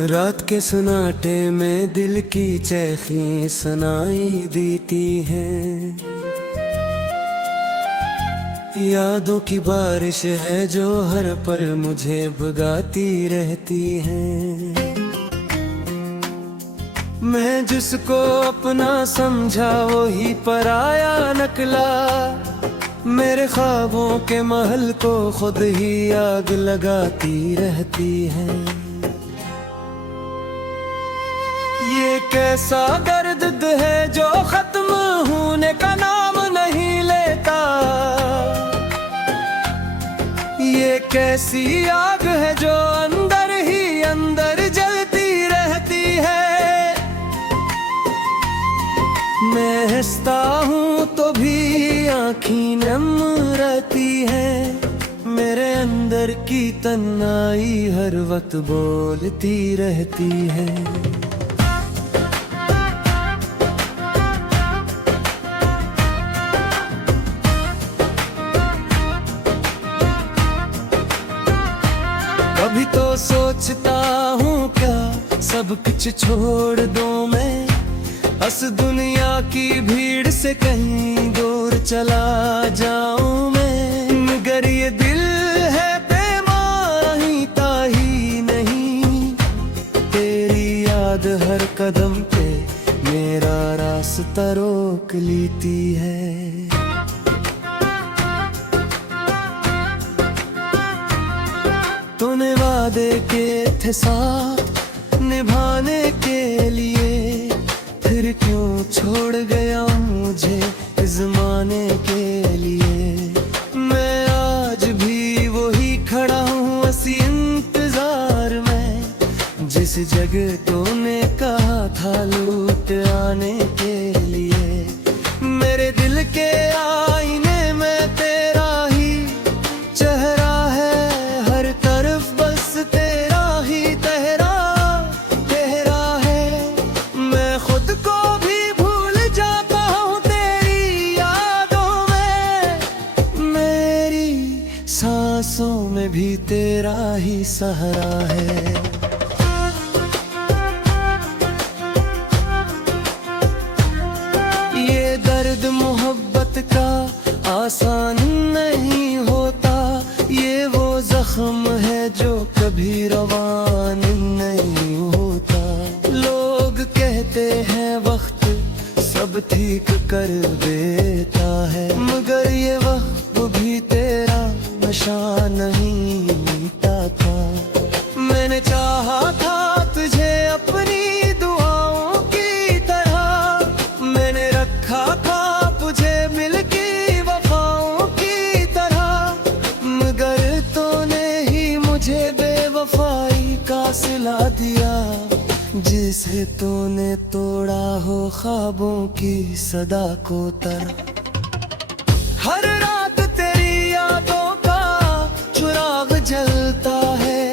रात के सन्नाटे में दिल की चैखें सुनाई देती हैं। यादों की बारिश है जो हर पल मुझे भगाती रहती है। मैं जिसको अपना समझा वही पराया निकला। मेरे ख्वाबों के महल को खुद ही आग लगाती रहती है। ये कैसा दर्द है जो खत्म होने का नाम नहीं लेता। ये कैसी आग है जो अंदर ही अंदर जलती रहती है। मैं हंसता हूँ तो भी आँखें नम रहती है। मेरे अंदर की तन्हाई हर वक्त बोलती रहती है। कभी तो सोचता हूँ क्या सब कुछ छोड़ दूँ मैं। इस दुनिया की भीड़ से कहीं दूर चला जाऊँ मैं। मगर ये दिल है बेमानी ताही नहीं। तेरी याद हर कदम पे मेरा रास्ता रोक लेती है। तूने वादे के थे साथ निभाने के लिए, फिर क्यों छोड़ गया मुझे इस ज़माने के लिए। मैं आज भी वही खड़ा हूँ इसी इंतजार में, जिस जगह तूने कहा था लौट आने के लिए। मेरे दिल के आईने में तेरा ही चेहरा है, हर तरफ बस तेरा ही तेरा तेरा है। मैं खुद को भी भूल जाता हूँ तेरी यादों में। मेरी सांसों में भी तेरा ही सहारा है। ये दर्द मोहब्बत का आसान नहीं होता। ये वो जख्म है जो कभी रवान नहीं होता। लोग कहते हैं वक्त सब ठीक कर देता है, मगर ये वक्त भी तेरा नशा नहीं मिटा था। मैंने चाहा था तुझे अपनी दुआओं की तरह। मैंने रखा था तुझे मिल की वफाओं की तरह, मगर तूने ही मुझे बेवफाई का सिला दिया। जिसे तूने तोड़ा हो ख्वाबों की सदा को तर। हर रात तेरी यादों का चिराग जलता है।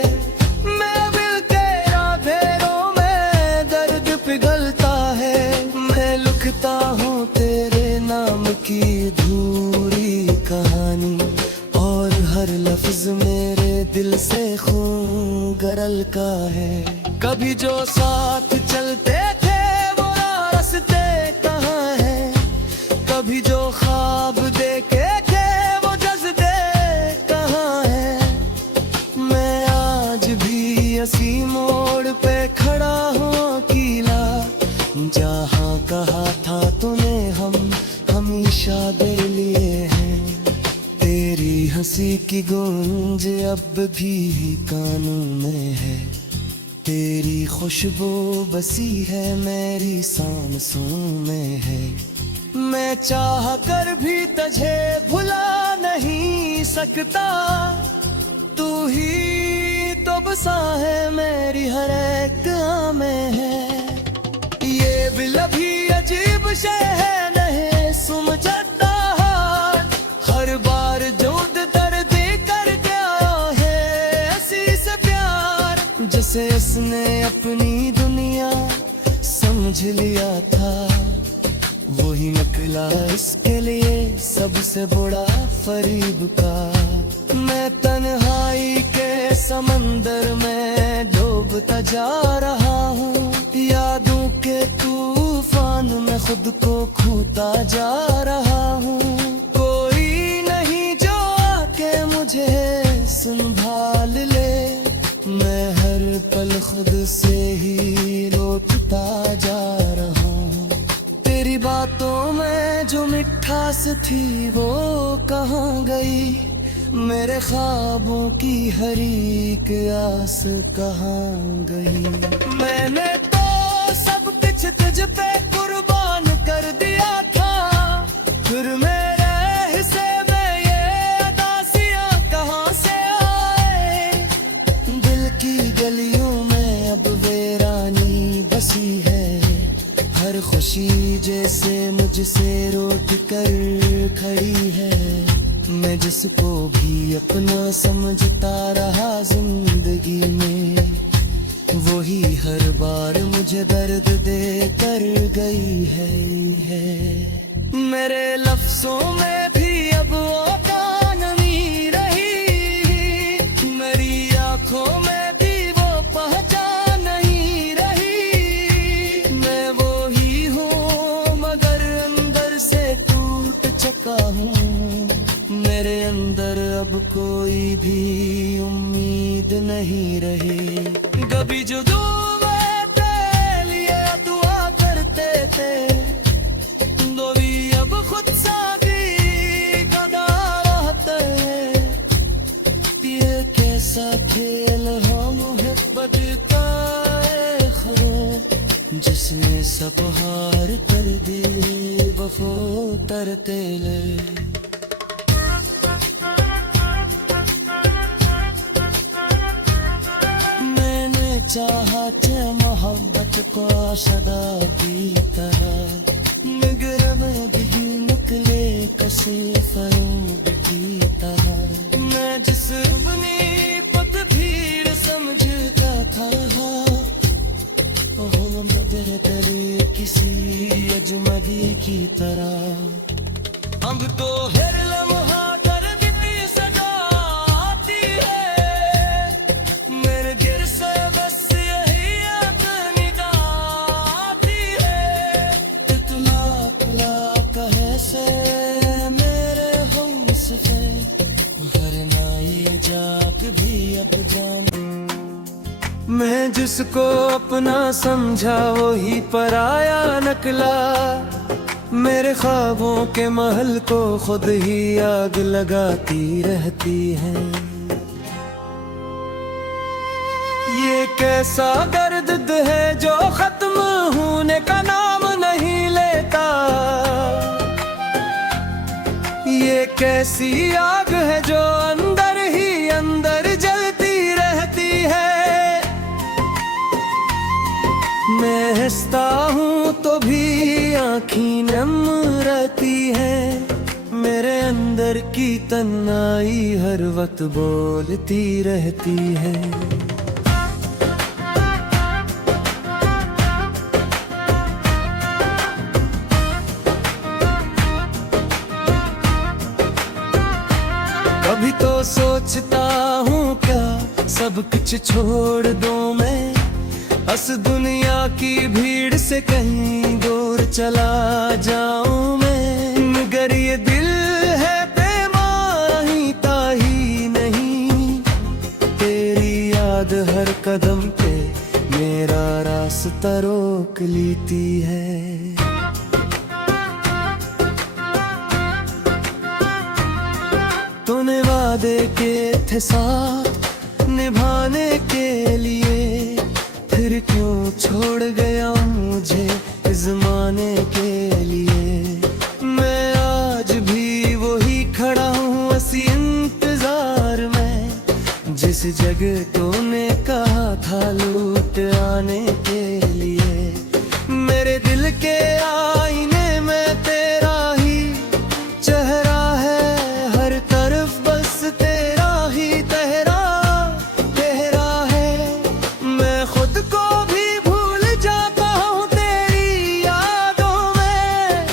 मैं दिल तेरा अंधेरों में दर्द पिघलता है। मैं लिखता हूँ तेरे नाम की अधूरी कहानी, और हर लफ्ज मेरे दिल से खून गरल का है। कभी जो साथ चलते थे वो रास्ते कहाँ हैं। कभी जो ख्वाब देखे थे वो जज्बे कहाँ हैं। मैं आज भी इसी मोड़ पे खड़ा हूँ अकेला, जहाँ कहा था तूने हम हमेशा दे लिए हैं। तेरी हंसी की गूंज अब भी कानों में है। तेरी खुशबू बसी है मेरी सांसों में है। मैं चाह कर भी तुझे भुला नहीं सकता। तू ही तो बसा है मेरी हर एक आह में है। ये दिल भी अजीब शे है नहीं समझता। हर बार जो दर्द करके आया है ऐसी से प्यार, जिसे उसने अपनी दुनिया समझ लिया था, वही निकला इसके लिए सबसे बड़ा फरीब का। मैं तन्हाई के समंदर में डूब डूबता जा रहा हूँ, यादों के तूफान में खुद को खोता जा रहा हूँ। कोई नहीं जो आके मुझे संभाल ले, मैं हर पल खुद से ही रोता जा रहा हूँ। तेरी बातों में जो मिठास थी वो कहाँ गई, मेरे ख्वाबों की हर एक आस कहाँ गई। मैंने तो सब कुछ तुझ पे कुर्बान कर दिया था, फिर मेरे हिस्से में ये अदासियाँ कहाँ से आए। दिल की गलियों में अब वीरानी बसी है, हर खुशी जैसे मुझसे रोक कर खड़ी है। मैं जिसको भी अपना समझता रहा जिंदगी में, वही हर बार मुझे दर्द दे कर गई है। मेरे लफ्जों में भी अब वो नमी रही, मेरी आंखों में भी वो पहचान नहीं रही। मैं वो ही हूँ मगर अंदर से टूट चुका हूँ, मेरे अंदर अब कोई भी उम्मीद नहीं रही। कभी जो में तेरे लिए दुआ करते थे, दो भी अब खुद साथी गदा रहते हैं। ये कैसा खेल हो मोहब्बत का है खरो, जिसने सब हार कर दिए वफो तरते ले। चाहत मोहब्बत को सदा की तरह, मगर मैं भी निकले कसे फरूब की तरह। मैं जिस अपनी पत भीड़ समझता था, वो बदर तले किसी अजनबी की तरह। अब तो हर लम्हा भी अब जान। मैं जिसको अपना समझा वही पराया निकला, मेरे ख्वाबों के महल को खुद ही आग लगाती रहती है। ये कैसा दर्द है जो खत्म होने का नाम नहीं लेता, ये कैसी आग है जो अंदर ही अंदर जलती रहती है। मैं हंसता हूँ तो भी आँखें नम रहती है, मेरे अंदर की तन्हाई हर वक्त बोलती रहती है। कभी तो सोचता हूँ क्या सब कुछ छोड़ दूँ मैं, बस दुनिया की भीड़ से कहीं दूर चला जाऊँ मैं। मगर ये दिल है बेमानी ताही नहीं, तेरी याद हर कदम पे मेरा रास्ता रोक लेती है। तूने वादे के थे साथ निभाने के लिए, फिर क्यों छोड़ गया मुझे ज़माने के लिए। मैं आज भी वही खड़ा हूँ उसी इंतजार में, जिस जगह तूने कहा था लौट आने के लिए। मेरे दिल के आईने में तेरा ही चेहरा है, हर तरफ बस तेरा ही तेरा है। मैं खुद को भी भूल जाता हूँ तेरी यादों में,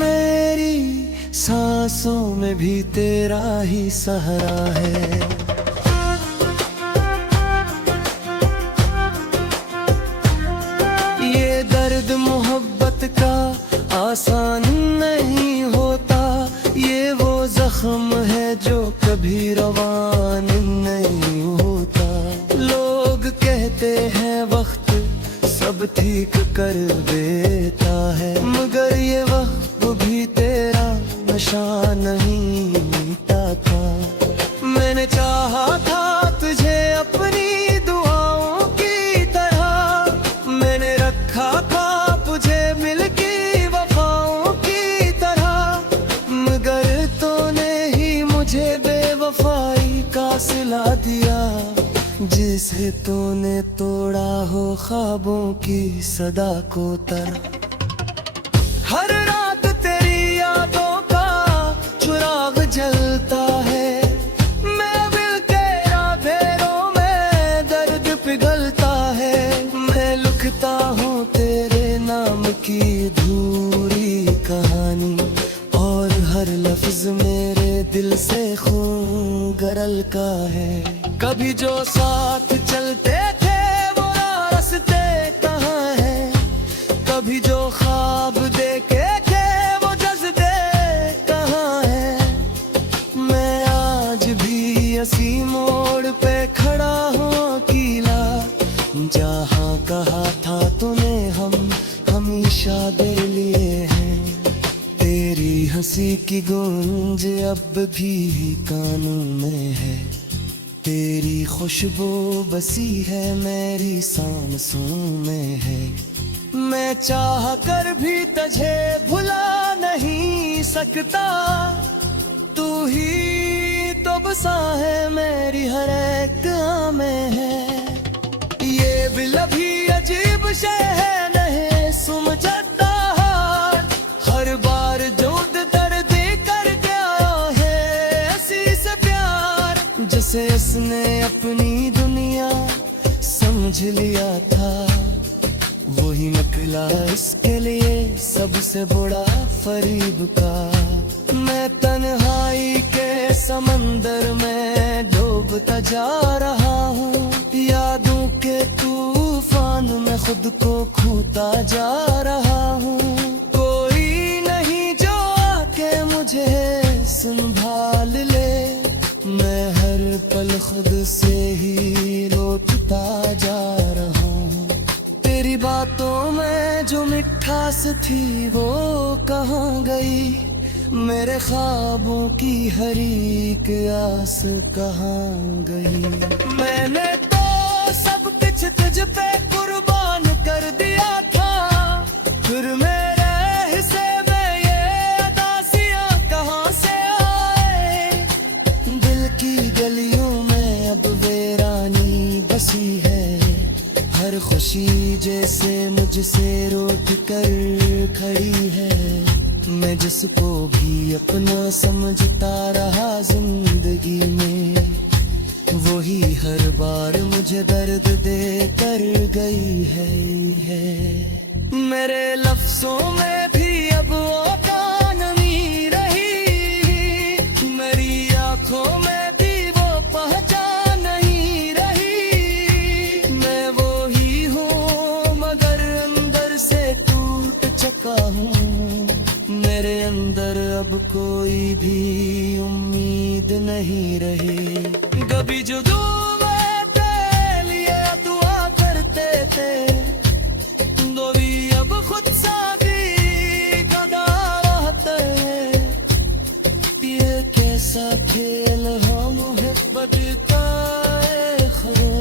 मेरी सांसों में भी तेरा ही सहारा है। आसान नहीं होता, ये वो जख्म है जो कभी रवान नहीं होता। लोग कहते हैं वक्त सब ठीक कर देता है, मगर ये वक्त भी तेरा नशा नहीं मिटा था। मैंने चाहा था तुझे अपनी दुआओं की तरह, मैंने रखा था तुझे मिल की वफाओं की तरह, मगर तूने ही मुझे बेवफाई का सिला दिया। जिसे तूने तोड़ा हो ख्वाबों की सदा को तरह। हर रात तेरी यादों का चिराग जलता है, मैं दिल के अंधेरों में दर्द पिघलता है। मैं लिखता हूँ तेरे नाम की अधूरी कहानी, और हर लफ्ज मेरे दिल से खून गरल का है। कभी जो साथ चलते थे वो रास्ते कहाँ हैं, कभी जो ख्वाब देखे थे वो जज्बे कहाँ हैं। मैं आज भी इसी मोड़ पे खड़ा हूँ अकेला, जहाँ कहा था तूने हम हमेशा दे लिए हैं। तेरी हंसी की गूंज अब भी कानों में है, तेरी खुशबू बसी है मेरी सांसों में है। मैं चाह कर भी तुझे भुला नहीं सकता, तू ही तो बसा है मेरी हर एक आह में है। ये दिल भी अजीब शय है नहीं समझता, हर बार जो दर्द कर गया है ऐसी से प्यार, जिसे इसने अपनी दुनिया समझ लिया था, वही निकला इसके लिए सबसे बड़ा फरीब का। मैं तन्हाई के समंदर में डूबता जा रहा हूँ, यादों के तूफान में खुद को खोता जा रहा हूँ। कोई नहीं जो आके मुझे संभाल ले, मैं हर पल खुद से ही रोता जा रहा हूँ। तेरी बातों में जो मिठास थी वो कहाँ गई, मेरे ख्वाबों की हर एक आस कहाँ गई। मैंने तो सब कुछ तुझ पे कुर्बान कर दिया था, फिर मेरे हिस्से में ये अदासियाँ कहाँ से आए। दिल की गलियों में अब वीरानी बसी है, हर खुशी जैसे मुझसे रोक कर खड़ी है। मैं जिसको भी अपना समझता रहा जिंदगी में, वही हर बार मुझे दर्द दे कर गई है। मेरे लफ्जों में भी अब वो नमी रही, मेरी आंखों में भी वो पहचान नहीं रही। मैं वो ही हूँ मगर अंदर से टूट चुका हूँ, मेरे अंदर अब कोई भी उम्मीद नहीं रही। कभी जो में तेरे लिए दुआ करते थे, दो भी अब खुद साथी गदा रहते हैं। ये कैसा खेल हो मोहब्बत का है खरो,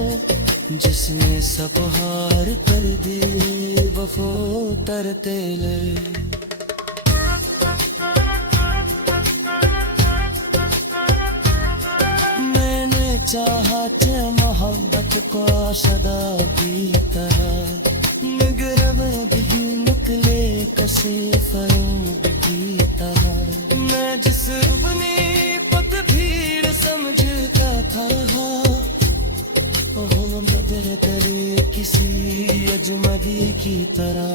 जिसने सब हार कर दिए वफो तरते ले। चाहते मोहब्बत को सदा की तरह, मगर मैं भी निकले कसे फरूब की तरह। मैं जिस अपनी पत भीड़ समझता था, वो बदले तेरे किसी अजनबी की तरह।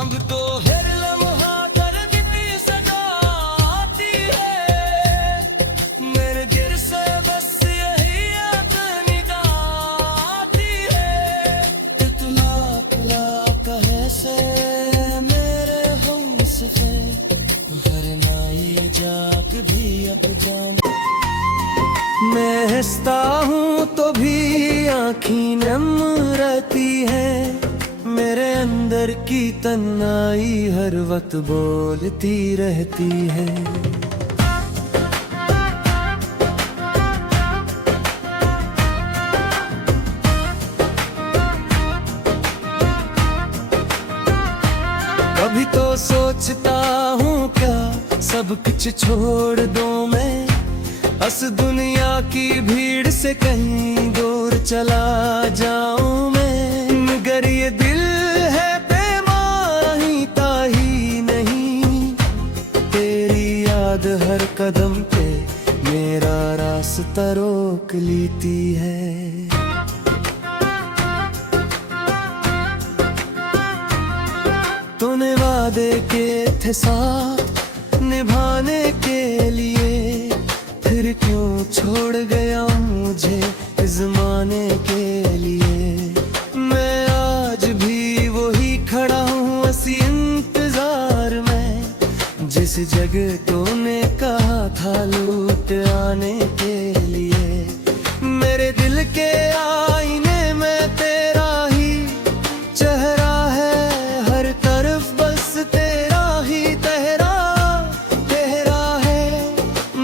अब तो हर लम्हा मेरे हो रहती है, मेरे अंदर की तन्हाई हर वक्त बोलती रहती है। कभी तो सोचता हूँ क्या सब कुछ छोड़ दूँ मैं, बस दुनिया की भीड़ से कहीं दूर चला जाऊँ मैं। मगर ये दिल है बेमानी ताही नहीं, तेरी याद हर कदम पे मेरा रास्ता रोक लेती है। तूने वादे के थे साथ निभाने के लिए, फिर क्यों छोड़ गया मुझे इस ज़माने के लिए। मैं आज भी वही खड़ा हूँ उसी इंतजार में, जिस जगह तूने कहा था लूट आने के लिए। मेरे दिल के आईने में तेरा ही चेहरा है, हर तरफ बस तेरा ही तेरा तेरा है।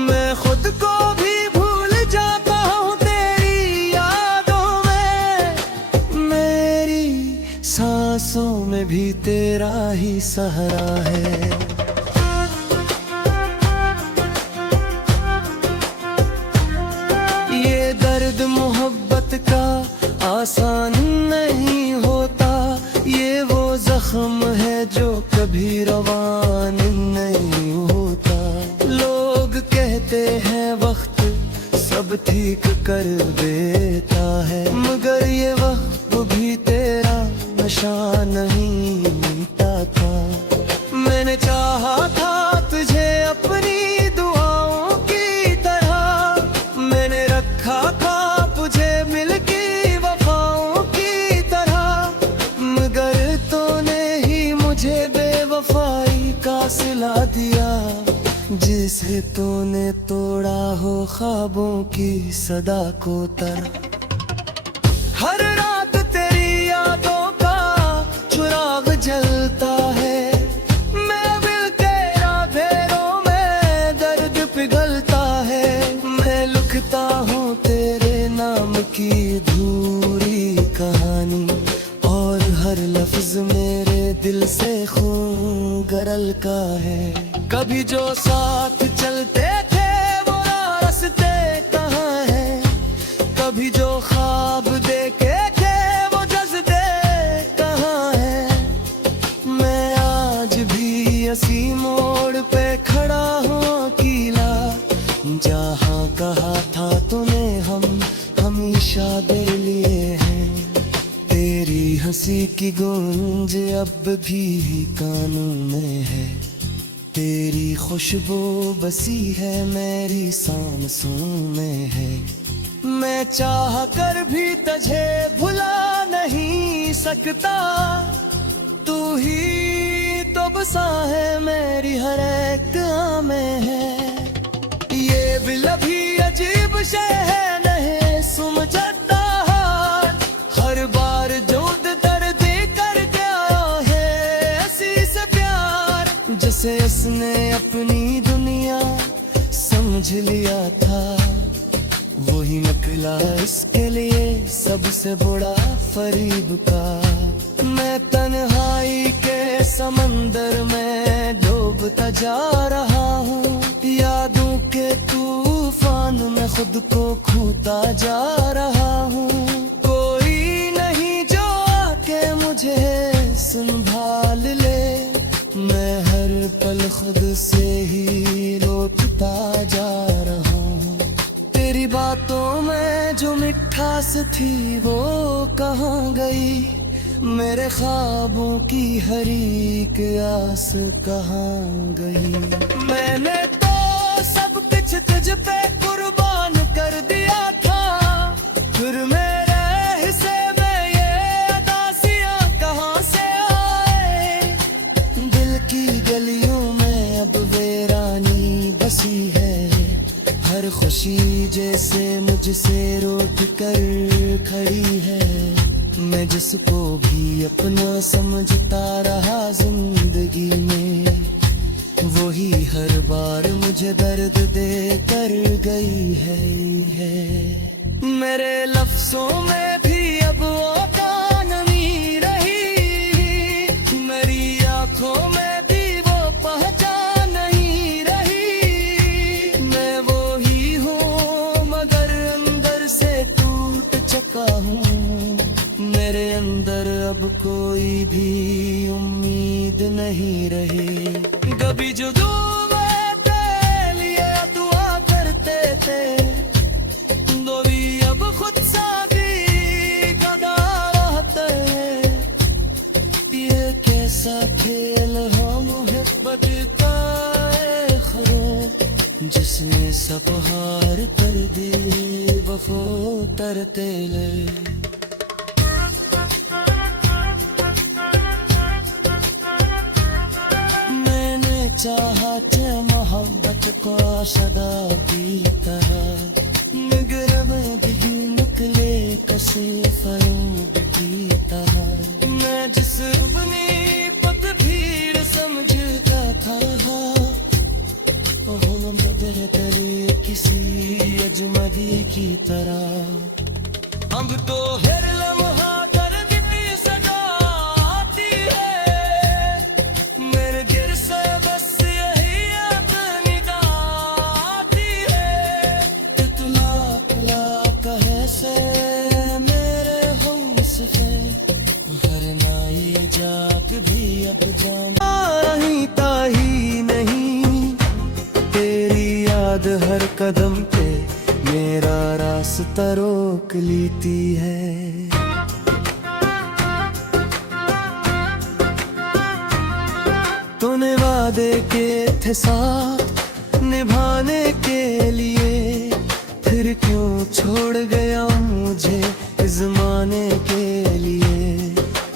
मैं खुद को भी भूल जाता हूँ तेरी यादों में, मेरी सांसों में भी तेरा ही सहारा है। ये दर्द मोहब्बत का आसान नहीं होता, ये वो जख्म है जो कभी रवान नहीं होता। लोग कहते हैं वक्त सब ठीक कर देता है, मगर ये वक्त भी तेरा नशा नहीं मिटा था। मैंने चाहा था तुझे अपनी दुआओं की तरह, मैंने रखा था तुझे मिल की वफाओं की तरह, मगर तूने ही मुझे बेवफाई का सिला दिया। जिसे तूने तोड़ा हो ख्वाबों की सदा को तरह। हर रात तेरी यादों का चिराग जलता है, मैं दिल के अंधेरों में दर्द पिघलता है। मैं लिखता हूँ तेरे नाम की अधूरी कहानी, और हर लफ्ज मेरे दिल से खून गरल का है। कभी जो साथ चलते थे वो रास्ते कहाँ हैं, कभी जो ख्वाब देखे थे वो जज्बे कहाँ हैं। मैं आज भी इसी मोड़ पे खड़ा हूँ अकेला, जहाँ कहा था तूने हम हमेशा तेरे लिए हैं। तेरी हंसी की गूंज अब भी कानों में है, तेरी खुशबू बसी है मेरी सांसों में है। मैं चाह कर भी तुझे भुला नहीं सकता, तू ही तो बसा है मेरी हर एक आह में है। ये दिल भी अजीब शे है नहीं समझता, हर बार जो दर्द कर गया है ऐसी से प्यार, जैसे उसने अपनी दुनिया समझ लिया था। वही निकला इसके लिए सबसे बड़ा फरीब का। मैं तन्हाई के समंदर में डूबता जा रहा हूँ, यादों के तूफान में खुद को खोता जा रहा हूँ। कोई नहीं जो आके मुझे संभाल ले, मैं हर पल खुद से ही रोता जा रहा हूँ। तेरी बातों में जो मिठास थी वो कहाँ गई, मेरे ख्वाबों की हर एक आस कहाँ गई। मैंने तो सब कुछ तुझ पे कुर्बान कर दिया था, फिर मेरे हिस्से में ये अदासियाँ कहाँ से आए। दिल की गलियों में अब वीरानी बसी है, हर खुशी जैसे मुझसे रूठ कर खड़ी है। मैं जिस उसको भी अपना समझता रहा जिंदगी में। वही हर बार मुझे दर्द दे कर गई है। मेरे लफ्जों में भी अब वो का नमी रही, मेरी आंखों में भी वो पहचान नहीं रही। मैं वो ही हूँ मगर अंदर से टूट चुका हूँ। मेरे अंदर अब कोई भी उम्मीद नहीं रही। कभी जो दुआ के लिए दुआ करते थे, दो भी अब खुद साथी गदा रहते हैं। ये कैसा खेल हो मोहब्बत का खरो, जिसने सब हार कर दिए वफो तरते ले। चाहा मोहब्बत को सदा की तरह, निगर में भी निकले कसे फरूब की तरह। मैं जिस अपनी पतभीड़ समझता था, हम बदले तेरे किसी अजनबी की तरह। अब तो हर लम्हा भी अब जान ताही नहीं। तेरी याद हर कदम पे मेरा रास्ता रोक लेती है। तूने वादे के थे साथ निभाने के लिए, फिर क्यों छोड़ गया मुझे इस ज़माने के लिए।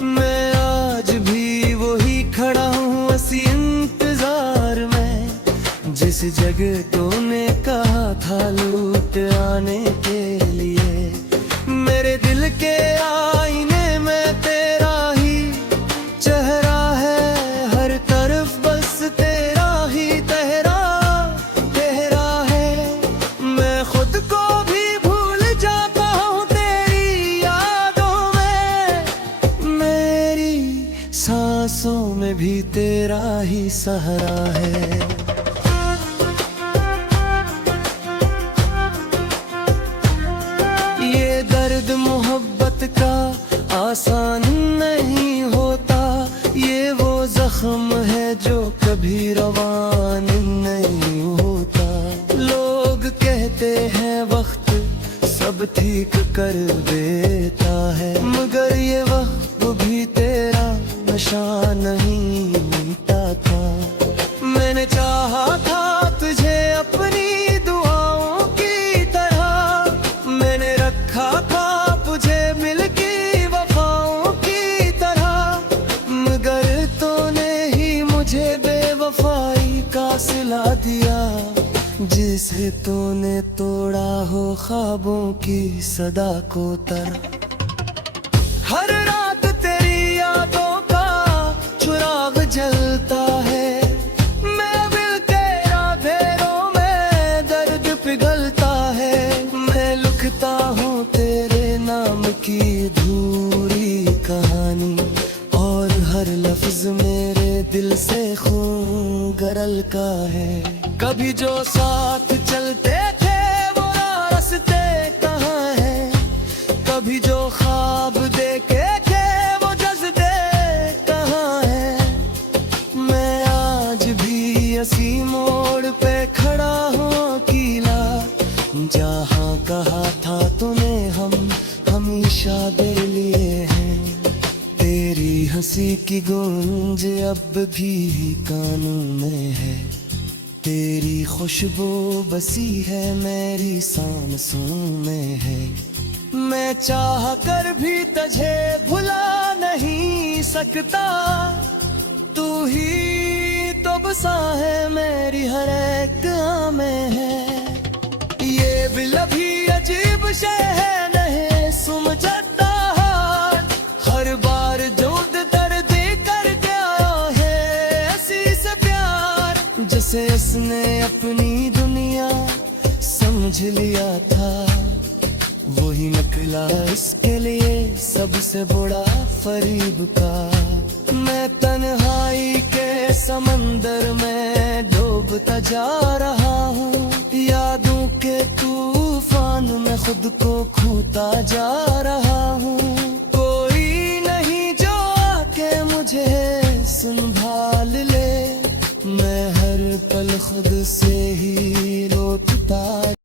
मैं आज भी वही खड़ा हूँ उसी इंतजार में, जिस जगह तूने कहा था लूट आने के लिए। मेरे दिल के आईने में तेरा ही चेहरा है, हर तरफ बस तेरा ही तेरा है। मैं खुद को भी भूल जाता हूँ तेरी यादों में, मेरी सांसों में भी तेरा ही सहारा है। ये दर्द मोहब्बत का आसान नहीं होता, ये वो जख्म है जो कभी रवान नहीं होता। लोग कहते हैं वक्त सब ठीक कर देता है, मगर ये वक्त भी तेरा नशा नहीं मिटा था। मैंने चाहा था तुझे अपनी दुआओं की तरह, मैंने रखा था तुझे मिल की वफाओं की तरह, मगर तूने ही मुझे बेवफाई का सिला दिया। जिसे तूने तोड़ा हो ख्वाबों की सदा को हर रात तेरी यादों का चुराग जलता है। मैं दिल तेरा घेरों में दर्द पिघलता है। मैं लिखता हूँ तेरे नाम की अधूरी कहानी, और हर लफ्ज मेरे दिल से खून गरल का है। कभी जो साथ चलते थे वो रास्ते कहाँ हैं, कभी जो ख्वाब देखे थे वो जज्बे कहाँ हैं। मैं आज भी इसी मोड़ पे खड़ा हूँ अकेला, जहाँ कहा था तूने हम हमेशा दे लिए हैं। तेरी हंसी की गूंज अब भी कानों में है, तेरी खुशबू बसी है मेरी सांसों में है। मैं चाह कर भी तुझे भुला नहीं सकता, तू ही तो बसा है मेरी हर एक में है। ये दिल भी अजीब शय है नहीं समझता, हर यार जो दर्द कर गया है ऐसी से प्यार, जैसे इसने अपनी दुनिया समझ लिया था, वही निकला इसके लिए सबसे बड़ा फरीब का। मैं तन्हाई के समंदर में डूबता जा रहा हूँ, यादों के तूफान में खुद को खोता जा रहा हूँ। कोई नहीं जो आके मुझे संभाल ले, मैं हर पल खुद से ही रोता